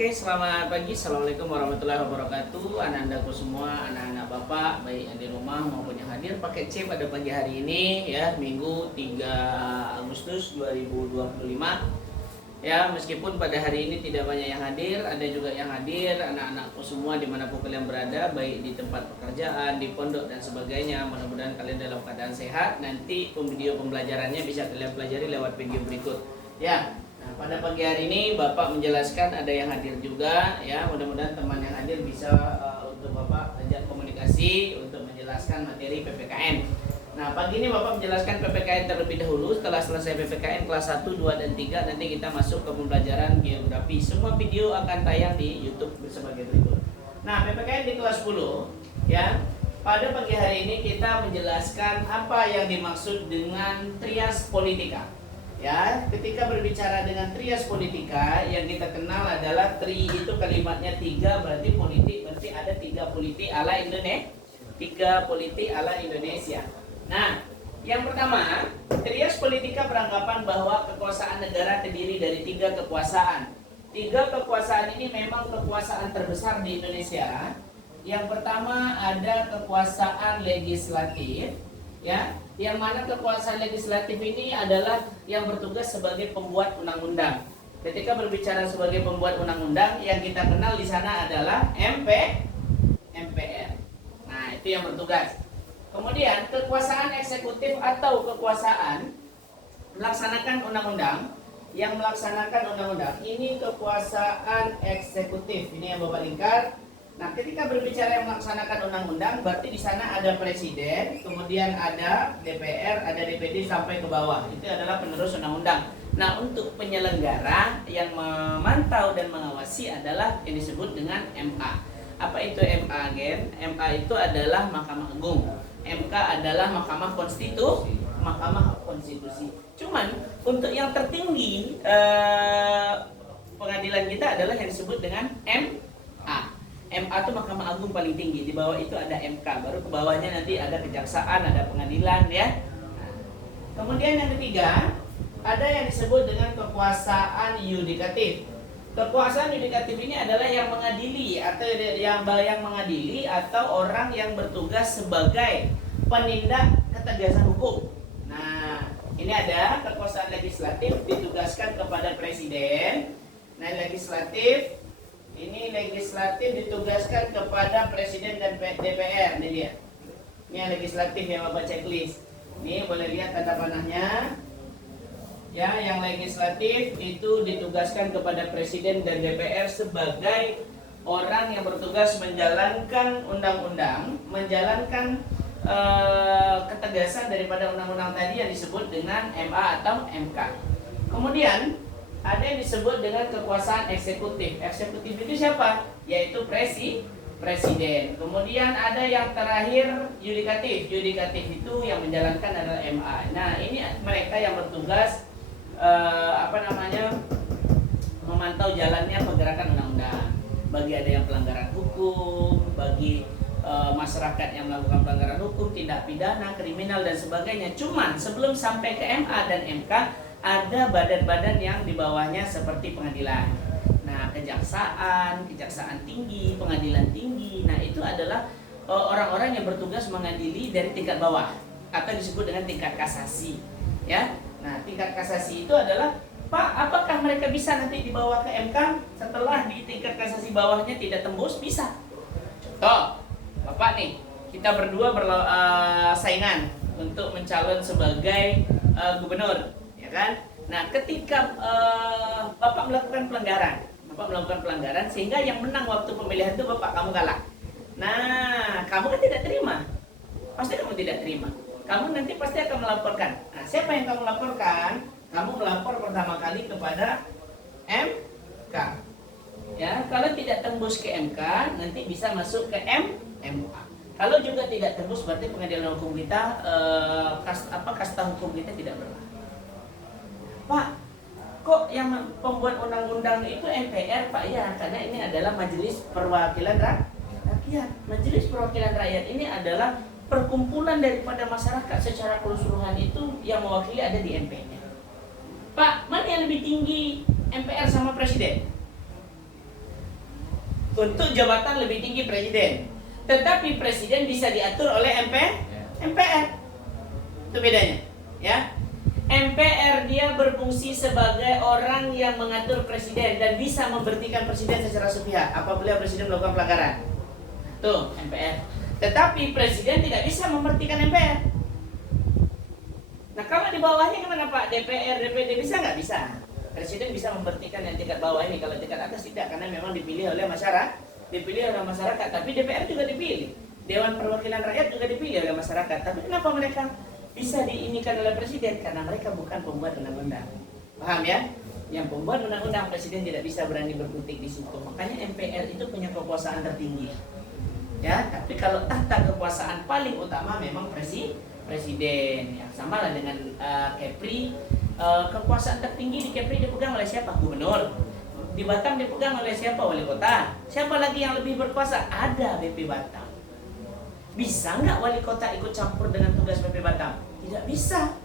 Oke, selamat pagi. Assalamualaikum warahmatullahi wabarakatuh. Anak-anakku semua, anak-anak bapak, baik yang di rumah maupun yang hadir pakai C pada pagi hari ini, ya, Minggu 3 Agustus 2025. Ya, meskipun pada hari ini tidak banyak yang hadir, ada juga yang hadir, anak-anakku semua dimanapun kalian berada, baik di tempat pekerjaan, di pondok dan sebagainya. Mudah-mudahan kalian dalam keadaan sehat. Nanti video pembelajarannya bisa kalian pelajari lewat video berikut. Ya. Nah, pada pagi hari ini Bapak menjelaskan, ada yang hadir juga, ya. Mudah-mudahan teman yang hadir bisa untuk Bapak ajak komunikasi untuk menjelaskan materi PPKN. Nah, pagi ini Bapak menjelaskan PPKN terlebih dahulu. Setelah selesai PPKN kelas 1, 2, dan 3, nanti kita masuk ke pembelajaran geografi. Semua video akan tayang di YouTube sebagai berikut. Nah, PPKN di kelas 10, ya. Pada pagi hari ini kita menjelaskan apa yang dimaksud dengan trias politika. Ya, ketika berbicara dengan trias politika, yang kita kenal adalah tri itu kalimatnya 3, berarti politik, berarti ada 3 politik ala Indonesia. 3 politik ala Indonesia. Nah, yang pertama, trias politika beranggapan bahwa kekuasaan negara terdiri dari 3 kekuasaan. 3 kekuasaan ini memang kekuasaan terbesar di Indonesia. Yang pertama ada kekuasaan legislatif, ya, yang mana kekuasaan legislatif ini adalah yang bertugas sebagai pembuat undang-undang. Ketika berbicara sebagai pembuat undang-undang, yang kita kenal di sana adalah MPR. Nah, itu yang bertugas. Kemudian kekuasaan eksekutif atau kekuasaan melaksanakan undang-undang, yang melaksanakan undang-undang ini kekuasaan eksekutif. Ini yang Bapak lingkar. Nah, ketika berbicara yang melaksanakan undang-undang, berarti di sana ada presiden, kemudian ada DPR, ada DPD sampai ke bawah. Itu adalah penerus undang-undang. Nah, untuk penyelenggara yang memantau dan mengawasi adalah yang disebut dengan MA. Apa itu MA, Gen? MA itu adalah Mahkamah Agung. MK adalah Mahkamah Konstitusi. Cuman untuk yang tertinggi pengadilan kita adalah yang disebut dengan MA. MA itu Mahkamah Agung paling tinggi, di bawah itu ada MK, baru ke bawahnya nanti ada kejaksaan, ada pengadilan, ya. Kemudian yang ketiga, ada yang disebut dengan kekuasaan yudikatif. Kekuasaan yudikatif ini adalah yang mengadili atau yang mengadili atau orang yang bertugas sebagai penindak ketegasan hukum. Nah, ini ada kekuasaan legislatif ditugaskan kepada presiden. Nah, legislatif ditugaskan kepada presiden dan DPR. Ini dia. Ini yang legislatif yang Bapak checklist. Ini boleh lihat tanda panahnya. Ya, yang legislatif itu ditugaskan kepada presiden dan DPR sebagai orang yang bertugas menjalankan undang-undang, menjalankan ketegasan daripada undang-undang tadi yang disebut dengan MA atau MK. Kemudian ada yang disebut dengan kekuasaan eksekutif. Eksekutif itu siapa? Yaitu presiden. Kemudian ada yang terakhir yudikatif. Yudikatif itu yang menjalankan adalah MA. Nah, ini mereka yang bertugas memantau jalannya pergerakan undang-undang. Bagi ada yang pelanggaran hukum, bagi masyarakat yang melakukan pelanggaran hukum, tindak pidana, kriminal dan sebagainya. Cuman sebelum sampai ke MA dan MK, ada badan-badan yang di bawahnya seperti pengadilan. Nah, kejaksaan tinggi, pengadilan tinggi. Nah, itu adalah orang-orang yang bertugas mengadili dari tingkat bawah atau disebut dengan tingkat kasasi, ya. Nah, tingkat kasasi itu adalah, Pak, apakah mereka bisa nanti dibawa ke MK setelah di tingkat kasasi bawahnya tidak tembus? Bisa. Contoh, Bapak nih, kita berdua saingan untuk mencalon sebagai gubernur, kan? Nah, ketika Bapak melakukan pelanggaran sehingga yang menang waktu pemilihan itu Bapak, kamu kalah. Nah, kamu kan tidak terima. Pasti kamu tidak terima. Kamu nanti pasti akan melaporkan. Nah, siapa yang kamu laporkan? Kamu melapor pertama kali kepada MK. Ya, kalau tidak tembus ke MK, nanti bisa masuk ke MA. Kalau juga tidak tembus, berarti pengadilan hukum kita kasta hukum kita tidak berlaku. Pak, kok yang pembuat undang-undang itu MPR, Pak? Ya, karena ini adalah Majelis Perwakilan Rakyat. Majelis Perwakilan Rakyat ini adalah perkumpulan daripada masyarakat secara keseluruhan, itu yang mewakili ada di MPR. Pak, mana yang lebih tinggi, MPR sama presiden? untuk jabatan lebih tinggi presiden. Tetapi presiden bisa diatur oleh MPR. Itu bedanya, ya. MPR dia berfungsi sebagai orang yang mengatur presiden dan bisa memberhentikan presiden secara sepihak apabila presiden melakukan pelanggaran. Tuh, MPR. Tetapi presiden tidak bisa memberhentikan MPR. Nah, kalau di bawahnya gimana Pak? DPR, DPD bisa nggak? Bisa. Presiden bisa memberhentikan yang tingkat bawah ini, kalau tingkat atas tidak, karena memang dipilih oleh masyarakat. Tapi DPR juga dipilih. Dewan Perwakilan Rakyat juga dipilih oleh masyarakat. Tapi kenapa mereka bisa diinikan oleh presiden? Karena mereka bukan pembuat undang-undang. Paham ya? Yang pembuat undang-undang presiden tidak bisa berani berkutik di situ. Makanya MPR itu punya kekuasaan tertinggi. Ya, tapi kalau tahta kekuasaan paling utama memang presiden. Ya, sama lah dengan Kepri. Kekuasaan tertinggi di Kepri dipegang oleh siapa? Gubernur. Di Batam dipegang oleh siapa? Wali kota. Siapa lagi yang lebih berkuasa? Ada BP Batam. Bisa nggak wali kota ikut campur dengan tugas BP Batam? Tidak bisa.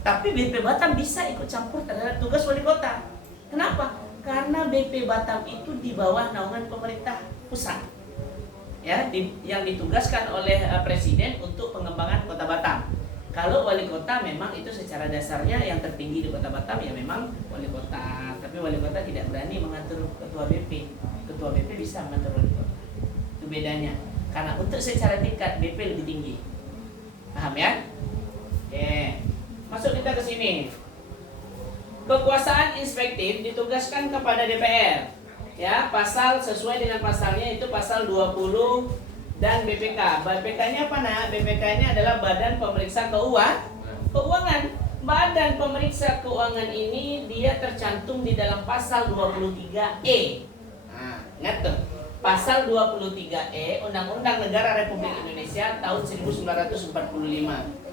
Tapi BP Batam bisa ikut campur terhadap tugas wali kota. Kenapa? Karena BP Batam itu di bawah naungan pemerintah pusat. Ya, yang ditugaskan oleh presiden untuk pengembangan kota Batam. Kalau wali kota memang itu secara dasarnya yang tertinggi di kota Batam ya memang wali kota. Tapi wali kota tidak berani mengatur ketua BP. Ketua BP bisa mengatur wali kota. Itu bedanya. Karena untuk secara tingkat BP lebih tinggi. Paham ya? Oke. Masuk kita ke sini. Kekuasaan inspektif ditugaskan kepada DPR. Ya, pasal sesuai dengan pasalnya itu pasal 20 dan BPK. BPK-nya apa nah? BPK-nya adalah Badan Pemeriksa Keuangan. Badan Pemeriksa Keuangan ini dia tercantum di dalam pasal 23E. Nah, ingat tuh. Pasal 23E Undang-Undang Negara Republik Indonesia tahun 1945.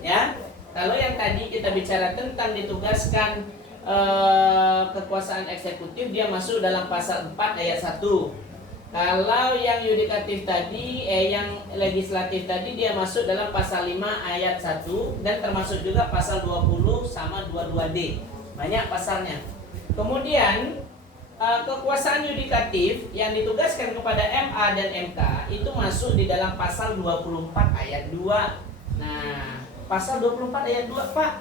Ya. Kalau yang tadi kita bicara tentang ditugaskan kekuasaan eksekutif, dia masuk dalam pasal 4 ayat 1. Kalau yang yudikatif tadi, yang legislatif tadi dia masuk dalam pasal 5 ayat 1 dan termasuk juga pasal 20 sama 22D. Banyak pasalnya. Kemudian kekuasaan yudikatif yang ditugaskan kepada MA dan MK itu masuk di dalam pasal 24 ayat 2. Nah, pasal 24 ayat 2, Pak,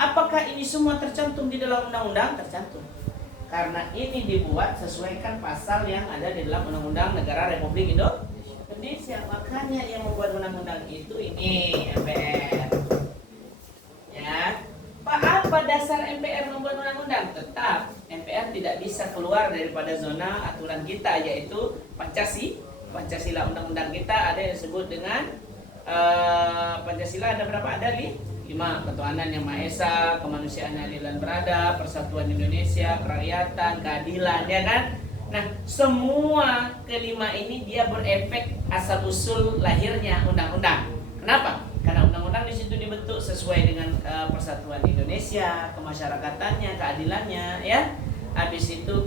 apakah ini semua tercantum di dalam undang-undang? Tercantum. Karena ini dibuat sesuaikan pasal yang ada di dalam Undang-Undang Negara Republik Indonesia. Makanya yang membuat undang-undang itu ini MPR. Ya, Pak, apa dasar MPR membuat undang-undang? Tetap MPR tidak bisa keluar daripada zona aturan kita, yaitu Pancasila. Undang-undang kita ada yang disebut dengan Pancasila ada berapa? Ada 5. Ketuhanan yang Maha Esa, kemanusiaan yang adil dan beradab, persatuan Indonesia, kerakyatan, keadilan, ya kan? Nah, semua kelima ini dia berefek asal usul lahirnya undang-undang. Kenapa? Karena undang-undang di situ dibentuk sesuai dengan persatuan Indonesia, kemasyarakatannya, keadilannya, ya. Habis itu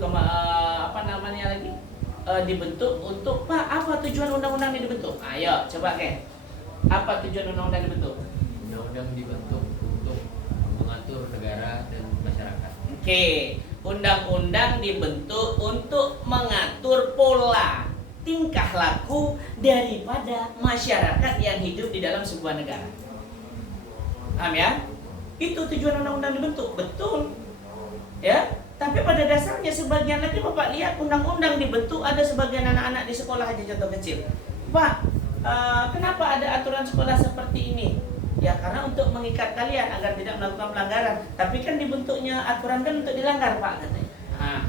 dibentuk untuk apa tujuan undang-undang ini dibentuk? Ayo, coba apa tujuan undang-undang dibentuk? Undang-undang dibentuk untuk mengatur negara dan masyarakat. Oke, undang-undang dibentuk untuk mengatur pola tingkah laku daripada masyarakat yang hidup di dalam sebuah negara. Paham ya? Itu tujuan undang-undang dibentuk, betul. Ya, tapi pada dasarnya sebagian lagi Bapak lihat undang-undang dibentuk ada sebagian anak-anak di sekolah aja contoh kecil. Pak, kenapa ada aturan sekolah seperti ini? Ya karena untuk mengikat kalian agar tidak melakukan pelanggaran. Tapi kan dibentuknya aturan kan untuk dilanggar Pak katanya. Nah,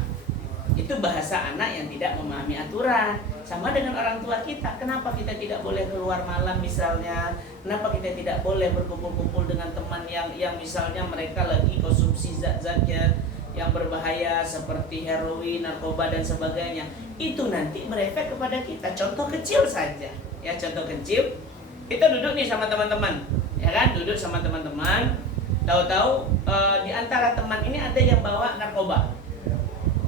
itu bahasa anak yang tidak memahami aturan. Sama dengan orang tua kita. Kenapa kita tidak boleh keluar malam misalnya? Kenapa kita tidak boleh berkumpul-kumpul dengan teman yang misalnya mereka lagi konsumsi zat-zatnya yang berbahaya seperti heroin, narkoba dan sebagainya. Itu nanti berefek kepada kita. Contoh kecil saja. Ya contoh kecil. Kita duduk nih sama teman-teman. Ya kan, duduk sama teman-teman, tahu-tahu di antara teman ini ada yang bawa narkoba.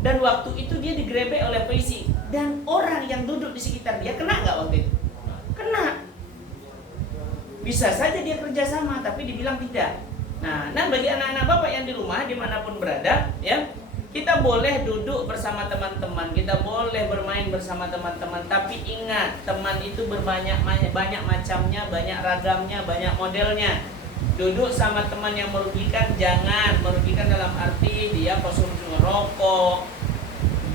Dan waktu itu dia digerebek oleh polisi. Dan orang yang duduk di sekitar dia kena nggak waktu itu? Kena. Bisa saja dia kerjasama, tapi dibilang tidak. Nah bagi anak-anak Bapak yang di rumah dimanapun berada, ya Kita boleh duduk bersama teman-teman, kita boleh bermain bersama teman-teman, tapi ingat, teman itu banyak macamnya, banyak ragamnya, banyak modelnya. Duduk sama teman yang merugikan, jangan. Merugikan dalam arti dia konsumsi rokok,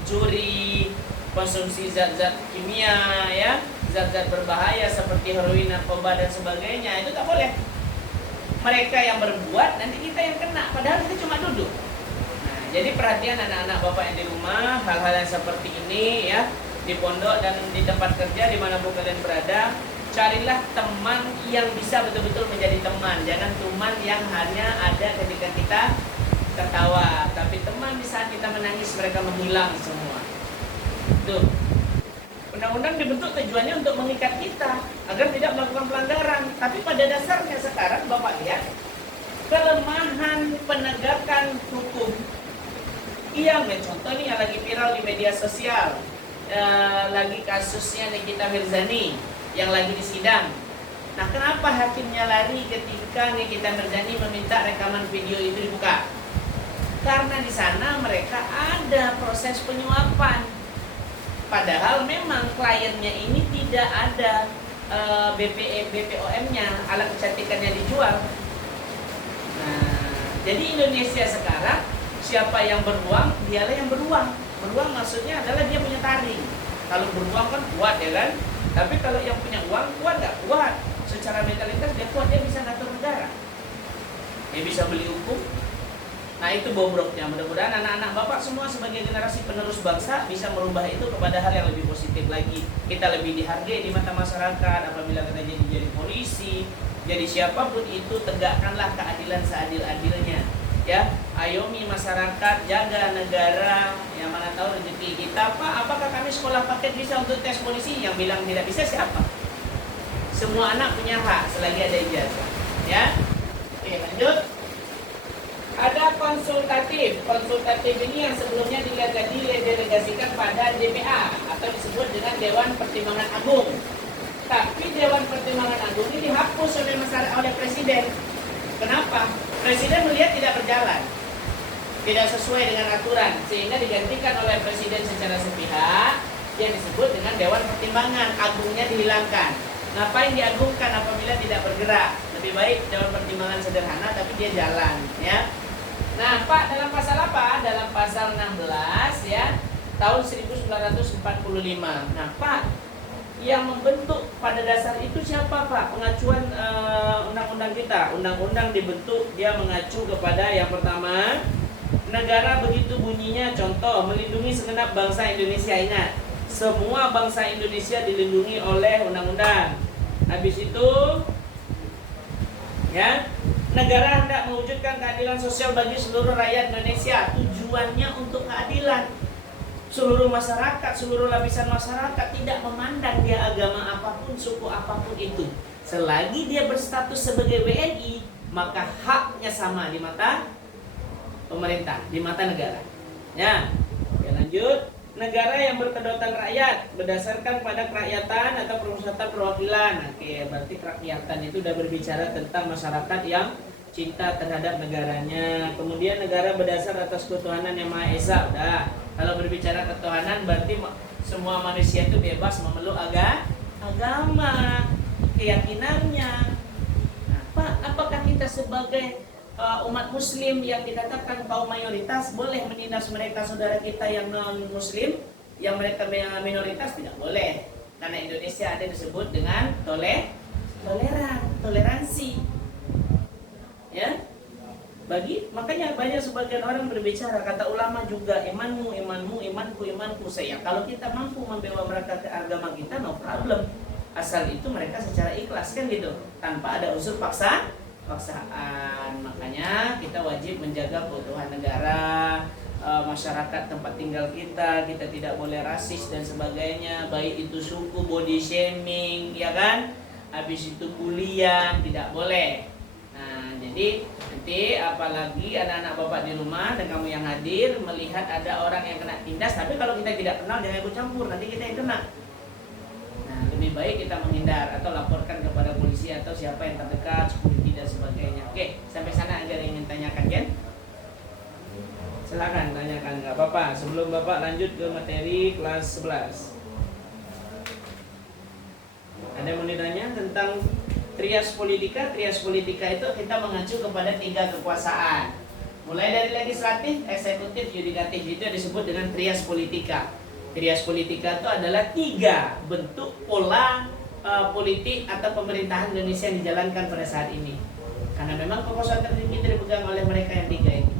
curi, konsumsi zat-zat kimia, ya, zat-zat berbahaya seperti heroin, narkoba dan sebagainya, itu tak boleh. Mereka yang berbuat, nanti kita yang kena, padahal kita cuma duduk. Jadi perhatian anak-anak bapak yang di rumah, hal-hal yang seperti ini ya, di pondok dan di tempat kerja dimanapun kalian berada, carilah teman yang bisa betul-betul menjadi teman. Jangan teman yang hanya ada ketika kita tertawa, tapi teman di saat kita menangis mereka menghilang semua. Tuh, undang-undang dibentuk tujuannya untuk mengikat kita agar tidak melakukan pelanggaran. Tapi pada dasarnya sekarang bapak lihat kelemahan penegakan hukum. Iya, contoh nih yang lagi viral di media sosial, lagi kasusnya Nikita Mirzani yang lagi disidang. Nah, kenapa hakimnya lari ketika Nikita Mirzani meminta rekaman video itu dibuka? Karena di sana mereka ada proses penyuapan. Padahal memang kliennya ini tidak ada BPOM-nya, alat kecantikannya dijual. Nah, jadi Indonesia sekarang siapa yang beruang, dialah yang beruang. Beruang maksudnya adalah dia punya taring. Kalau beruang kan kuat ya kan. Tapi kalau yang punya uang kuat nggak kuat. Secara mentalitas dia kuat, dia bisa ngatur negara. Dia bisa beli hukum. Nah itu bobroknya. Mudah-mudahan anak-anak bapak semua sebagai generasi penerus bangsa bisa merubah itu kepada hal yang lebih positif lagi. Kita lebih dihargai di mata masyarakat. Apabila kita jadi polisi, jadi siapapun itu, tegakkanlah keadilan seadil-adilnya. Ya, ayomi masyarakat, jaga negara. Yang mana tahu rezeki kita, Pak, apakah kami sekolah paket bisa untuk tes polisi? Yang bilang tidak bisa siapa? Semua anak punya hak selagi ada ijazah. Ya, oke, lanjut. Ada konsultatif. Konsultatif ini yang sebelumnya didelegasikan pada DPA atau disebut dengan Dewan Pertimbangan Agung. Tapi Dewan Pertimbangan Agung ini dihapus oleh Presiden. Kenapa? Presiden melihat tidak berjalan, tidak sesuai dengan aturan, sehingga digantikan oleh Presiden secara sepihak yang disebut dengan Dewan Pertimbangan. Agungnya dihilangkan. Ngapain diagungkan apabila tidak bergerak? Lebih baik Dewan Pertimbangan sederhana tapi dia jalan, ya. Nah, Pak, dalam pasal apa? Dalam pasal 16 ya, tahun 1945. Nah, Pak, yang membentuk pada dasar itu siapa, Pak? Pengacuan undang-undang kita. Undang-undang dibentuk, dia mengacu kepada yang pertama, negara begitu bunyinya, contoh, melindungi segenap bangsa Indonesia. Ingat, semua bangsa Indonesia dilindungi oleh undang-undang. Habis itu, ya, negara hendak mewujudkan keadilan sosial bagi seluruh rakyat Indonesia. Tujuannya untuk keadilan. Seluruh masyarakat, seluruh lapisan masyarakat, tidak memandang dia agama apapun, suku apapun itu. Selagi dia berstatus sebagai WNI, maka haknya sama di mata pemerintah, di mata negara. Ya, lanjut. Negara yang berkedaulatan rakyat berdasarkan pada kerakyatan atau pemusatan perwakilan. Oke, berarti kerakyatan itu udah berbicara tentang masyarakat yang cinta terhadap negaranya. Kemudian negara berdasar atas ketuhanan yang Maha Esa. Udah. Kalau berbicara ketuhanan berarti semua manusia itu bebas memeluk agama, keyakinannya. Nah, Pak, apakah kita sebagai umat muslim yang dikatakan kaum mayoritas boleh menindas mereka saudara kita yang non muslim, yang mereka minoritas? Tidak boleh. Karena Indonesia ada disebut dengan toleransi. Ya. Makanya banyak sebagian orang berbicara, kata ulama juga, imanmu, imanku. Saya kalau kita mampu membawa mereka ke agama kita, no problem. Asal itu mereka secara ikhlas kan gitu, tanpa ada unsur paksaan. Makanya kita wajib menjaga keutuhan negara, masyarakat tempat tinggal kita tidak boleh rasis dan sebagainya, baik itu suku, body shaming, ya kan? Habis itu kuliah tidak boleh. Nah, jadi nanti apalagi anak-anak bapak di rumah dan kamu yang hadir melihat ada orang yang kena tindas, tapi kalau kita tidak kenal jangan ikut campur, nanti kita yang kena. Nah, lebih baik kita menghindar atau laporkan kepada polisi atau siapa yang terdekat, security dan sebagainya. Oke, sampai sana aja yang ingin tanyakan, Ken. Silakan tanyakan, nggak apa-apa. Sebelum Bapak lanjut ke materi kelas 11. Ada yang mau ditanya tentang trias politika? Trias politika itu kita mengacu kepada 3 kekuasaan. Mulai dari legislatif, eksekutif, yudikatif, itu disebut dengan trias politika. Trias politika itu adalah 3 bentuk pola politik atau pemerintahan Indonesia yang dijalankan pada saat ini. Karena memang kekuasaan tertinggi dipegang oleh mereka yang 3 ini.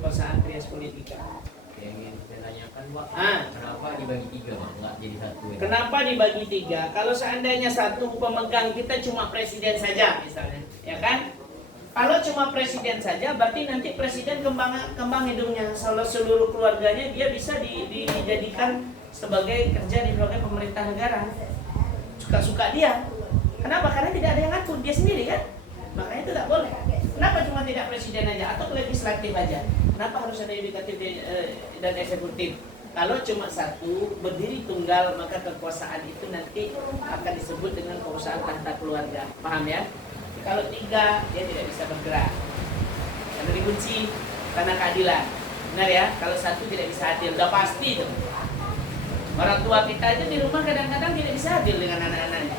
Kekuasaan trias politika. Yang ingin saya tanyakan, Pak, Ah. kenapa dibagi 3, Pak? Nggak jadi 1 ya? Kenapa dibagi 3? Kalau seandainya satu pemegang kita cuma presiden saja misalnya, ya kan? Kalau cuma presiden saja, berarti nanti presiden kembang hidungnya. Seluruh keluarganya dia bisa dijadikan sebagai kerja di sebagai pemerintah negara. Suka-suka dia. Kenapa? Karena tidak ada yang ngatur, dia sendiri kan? Makanya itu tidak boleh. Kenapa cuma tidak presiden aja atau legislatif aja? Kenapa harus ada yudikatif dan eksekutif? Kalau cuma satu berdiri tunggal, maka kekuasaan itu nanti akan disebut dengan kekuasaan tahta keluarga. Paham ya? Kalau 3 dia tidak bisa bergerak karena dikunci karena keadilan. Benar ya? Kalau 1 tidak bisa adil, udah pasti itu. Orang tua kita aja di rumah kadang-kadang tidak bisa adil dengan anak-anaknya.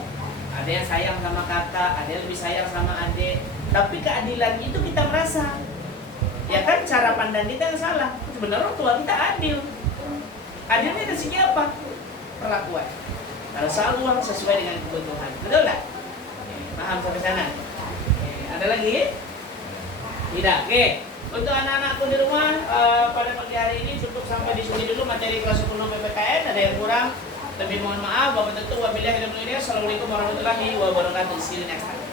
Ada yang sayang sama kakak, ada yang lebih sayang sama adik. Tapi keadilan itu kita merasa, ya kan, cara pandang kita yang salah. Sebenarnya orang tua kita adil. Adilnya dari segi apa? Perlakuan. Kalau soal uang sesuai dengan kebutuhan, betul nggak? Paham sampai sana? Ada lagi? Tidak. Oke. Untuk anak-anakku di rumah pada pagi hari ini cukup sampai di sini dulu materi kelas 10 PPKN. Ada yang kurang, lebih mohon maaf. Bapak tentu wabillahi taufiq wal hidayah. Assalamualaikum warahmatullahi wabarakatuh. See you next time.